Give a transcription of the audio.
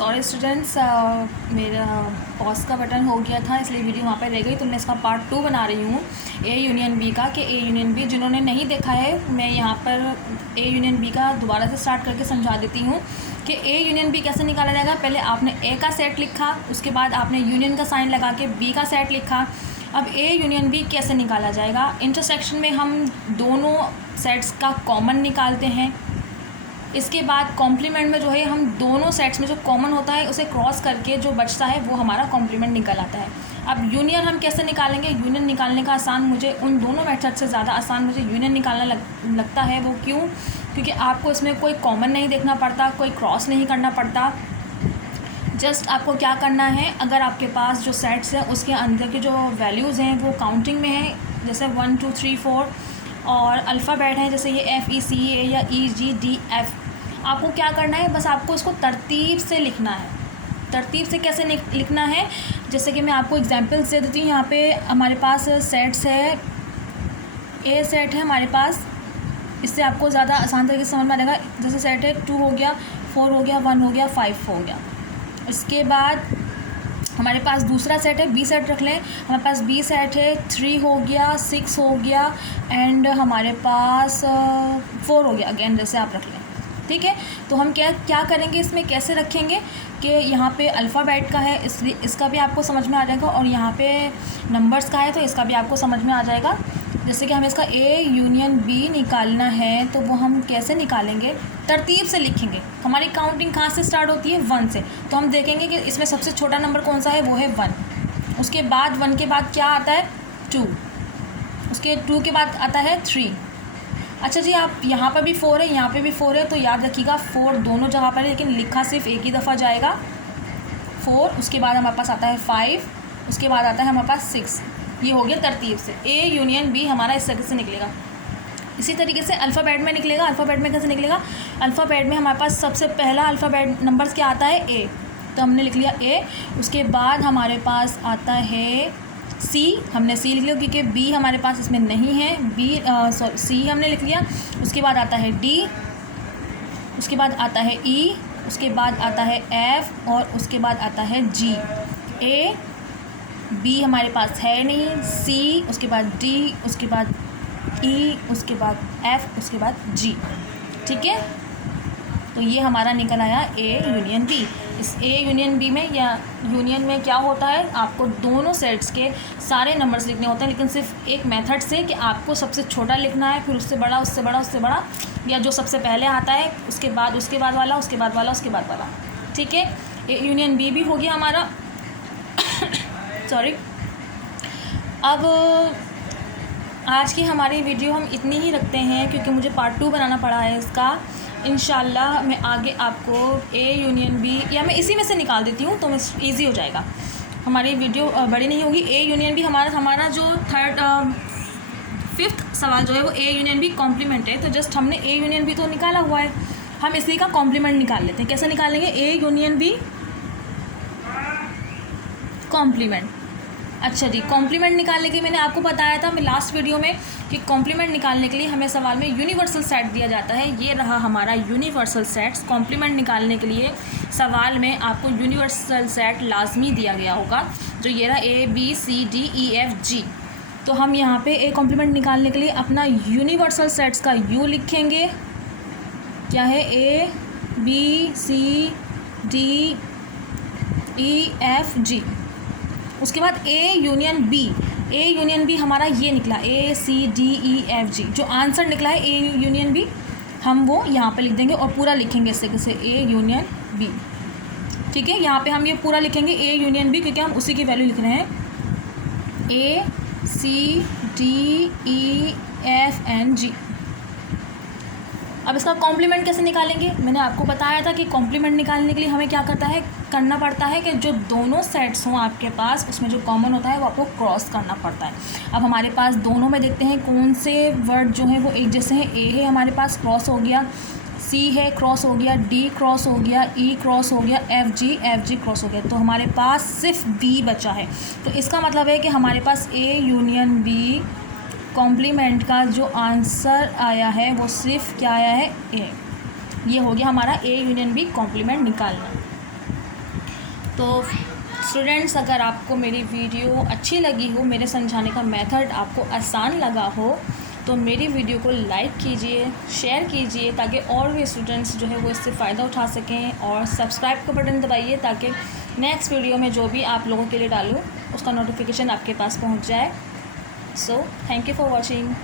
Sorry students, मेरा pause का button हो गया था इसलिए वीडियो वहाँ पर रह गई। तो मैं इसका पार्ट 2 बना रही हूँ ए यूनियन बी का। कि ए यूनियन बी जिन्होंने नहीं देखा है, मैं यहाँ पर ए यूनियन बी का दोबारा से स्टार्ट करके समझा देती हूँ कि ए यूनियन बी कैसे निकाला जाएगा। पहले आपने ए का सेट लिखा, उसके बाद आपने यूनियन का साइन लगा के बी का सेट लिखा। अब ए यूनियन बी कैसे निकाला जाएगा, इंटरसेक्शन में हम दोनों सेट्स का कॉमन निकालते हैं। इसके बाद कॉम्प्लीमेंट में जो है हम दोनों सेट्स में जो कॉमन होता है उसे क्रॉस करके जो बचता है वो हमारा कॉम्प्लीमेंट निकल आता है। अब यूनियन हम कैसे निकालेंगे, यूनियन निकालने का आसान मुझे उन दोनों मेथड से ज़्यादा आसान मुझे यूनियन निकालना लगता है। वो क्यों? क्योंकि आपको इसमें कोई कॉमन नहीं देखना पड़ता, कोई क्रॉस नहीं करना पड़ता। जस्ट आपको क्या करना है, अगर आपके पास जो सेट्स हैं उसके अंदर की जो वैल्यूज़ हैं वो काउंटिंग में हैं, जैसे 1 2 3 4, और अल्फ़ाबेट हैं जैसे ये FECA या EGDF, आपको क्या करना है, बस आपको इसको तरतीब से लिखना है। तरतीब से कैसे लिखना है, जैसे कि मैं आपको एग्जांपल्स दे देती हूँ। यहाँ पे हमारे पास सेट्स है, ए सेट है हमारे पास, इससे आपको ज़्यादा आसान तरीके से समझ में आ जाएगा। जैसे सेट है 2 हो गया, 4 हो गया, 1 हो गया, 5 हो गया। इसके बाद हमारे पास दूसरा सेट है, बी सेट रख लें। हमारे पास बी सेट है, 3 हो गया, 6 हो गया, एंड हमारे पास 4 हो गया अगेन, जैसे आप रख लें। ठीक है, तो हम क्या करेंगे, इसमें कैसे रखेंगे कि यहाँ पे अल्फ़ाबेट का है इसलिए इसका भी आपको समझ में आ जाएगा, और यहाँ पे नंबर्स का है तो इसका भी आपको समझ में आ जाएगा। जैसे कि हमें इसका ए यूनियन बी निकालना है तो वो हम कैसे निकालेंगे, तरतीब से लिखेंगे। हमारी काउंटिंग कहाँ से स्टार्ट होती है, 1 से। तो हम देखेंगे कि इसमें सबसे छोटा नंबर कौन सा है, वो है 1। उसके बाद 1 के बाद क्या आता है, 2। उसके 2 के बाद आता है 3। अच्छा जी, आप यहाँ पर भी 4 है, यहाँ पे भी 4 है, तो याद रखिएगा 4 दोनों जगह पर है, लेकिन लिखा सिर्फ एक ही दफ़ा जाएगा, 4। उसके बाद हमारे पास आता है 5, उसके बाद आता है हमारे पास 6। ये हो गया तरतीब से। ए यूनियन बी हमारा इस तरीके से निकलेगा। इसी तरीके से अल्फ़ाबेट में निकलेगा। अल्फ़ाबेट में कैसे निकलेगा, अल्फ़ाबेट में हमारे पास सबसे पहला अल्फ़ाबेट नंबर्स क्या आता है, ए, तो हमने लिख लिया ए। उसके बाद हमारे पास आता है सी, हमने सी लिख लिया क्योंकि बी हमारे पास इसमें नहीं है, सी हमने लिख लिया। उसके बाद आता है डी, उसके बाद आता है ई, उसके बाद आता है एफ़, और उसके बाद आता है जी। ए बी हमारे पास है नहीं, सी, उसके बाद डी, उसके बाद ई, उसके बाद एफ़, उसके बाद जी। ठीक है, तो ये हमारा निकल आया ए यूनियन बी। इस ए यूनियन बी में या यूनियन में क्या होता है, आपको दोनों सेट्स के सारे नंबर्स लिखने होते हैं, लेकिन सिर्फ एक मेथड से कि आपको सबसे छोटा लिखना है, फिर उससे बड़ा, उससे बड़ा, उससे बड़ा, या जो सबसे पहले आता है उसके बाद वाला, उसके बाद वाला, उसके बाद वाला। ठीक है, ए यूनियन बी भी हो गया हमारा। सॉरी। अब आज की हमारी वीडियो हम इतनी ही रखते हैं क्योंकि मुझे पार्ट 2 बनाना पड़ा है इसका। इंशाल्लाह मैं आगे आपको ए यूनियन बी, या मैं इसी में से निकाल देती हूँ तो मैं ईज़ी हो जाएगा, हमारी वीडियो बड़ी नहीं होगी। ए यूनियन बी हमारा जो 5th सवाल जो है वो ए यूनियन बी कॉम्प्लीमेंट है। तो जस्ट हमने ए यूनियन बी तो निकाला हुआ है, हम इसी का कॉम्प्लीमेंट निकाल लेते हैं। कैसे निकालेंगे, ए यूनियन बी कॉम्प्लीमेंट। अच्छा जी, कॉम्प्लीमेंट निकालने के लिए मैंने आपको बताया था मैं लास्ट वीडियो में कि कॉम्प्लीमेंट निकालने के लिए हमें सवाल में यूनिवर्सल सेट दिया जाता है। ये रहा हमारा यूनिवर्सल सेट्स। कॉम्प्लीमेंट निकालने के लिए सवाल में आपको यूनिवर्सल सेट लाजमी दिया गया होगा, जो ये रहा ABCDEFG। तो हम यहाँ पे ए कॉम्प्लीमेंट निकालने के लिए अपना यूनिवर्सल सेट्स का यू लिखेंगे। क्या है, ABCDEFG। उसके बाद ए यूनियन बी हमारा ये निकला, ACDEFG। जो आंसर निकला है ए यूनियन बी, हम वो यहाँ पे लिख देंगे और पूरा लिखेंगे इस तरीके से, ए यूनियन बी। ठीक है, यहाँ पे हम ये पूरा लिखेंगे ए यूनियन बी, क्योंकि हम उसी की वैल्यू लिख रहे हैं, ACDEFG। अब इसका कॉम्प्लीमेंट कैसे निकालेंगे, मैंने आपको बताया था कि कॉम्प्लीमेंट निकालने के लिए हमें क्या करना पड़ता है कि जो दोनों सेट्स हों आपके पास उसमें जो कॉमन होता है वो आपको क्रॉस करना पड़ता है। अब हमारे पास दोनों में देखते हैं कौन से वर्ड जो हैं वो एक जैसे हैं। ए है हमारे पास, क्रॉस हो गया, सी है, क्रॉस हो गया, डी क्रॉस हो गया, ई क्रॉस हो गया, एफ जी क्रॉस हो गया। तो हमारे पास सिर्फ बी बचा है। तो इसका मतलब है कि हमारे पास ए यूनियन बी कॉम्प्लीमेंट का जो आंसर आया है वो सिर्फ क्या आया है, ए। ये हो गया हमारा ए यूनियन बी कॉम्प्लीमेंट निकालना। तो स्टूडेंट्स, अगर आपको मेरी वीडियो अच्छी लगी हो, मेरे समझाने का मेथड आपको आसान लगा हो, तो मेरी वीडियो को लाइक कीजिए, शेयर कीजिए, ताकि और भी स्टूडेंट्स जो है वो इससे फ़ायदा उठा सकें। और सब्सक्राइब का बटन दबाइए ताकि नेक्स्ट वीडियो में जो भी आप लोगों के लिए डालूँ उसका नोटिफिकेशन आपके पास पहुंच जाए। So thank you for watching.